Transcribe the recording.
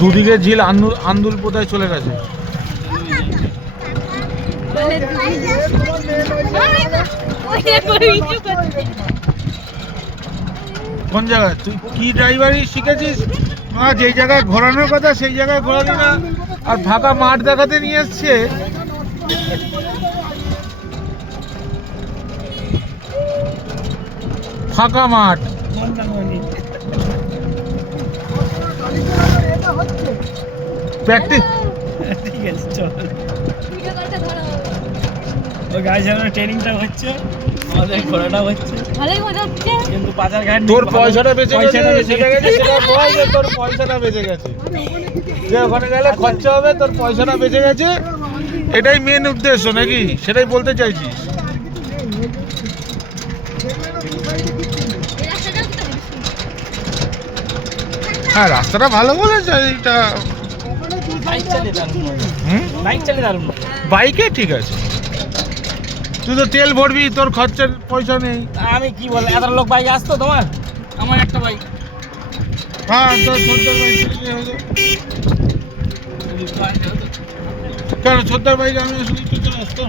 দুদিকে ঝিল আন্দুল কোথায় চলে গেছে। কোন জায়গায় তুই কি ড্রাইভারই শিখেছিস? যেই জায়গায় ঘোরানোর কথা সেই জায়গায় ঘোরালি না, আর ফাঁকা মাঠ দেখাতে নিয়ে এসছে। ফাঁকা মাঠ, প্র্যাকটিস। ঠিক আছে চল, ওই গাড়ি চালানোর ট্রেনিংটা হচ্ছে, আমাদের ঘোরাটা হচ্ছে, ভালোই মজা হচ্ছে। কিন্তু বাজার ঘাট তোর পয়সাটা বেঁচে গেছে, সেটা বল যে তোর পয়সাটা বেঁচে গেছে, যে ওখানে গেলে খরচা হবে, তোর পয়সাটা বেঁচে গেছে, এটাই মেন উদ্দেশ্য নাকি? সেটাই বলতে চাইছিস? হ্যাঁ, রাস্তাটা ভালো বলেছে এইটা। বাইক চালিয়ে দারুণ, বাইক চালিয়ে দারুণ। বাইকে ঠিক আছে, তুই তো তেল ভরবি, তোর খরচার পয়সা নেই। আমি কি বল, এত লোক বাইকে আসতো তোমার, আমার একটা বাইক। হ্যাঁ, তোর ছোট্টার বাইক কেন? ছোট্টার বাইক আমি আসলে চলে আসতো।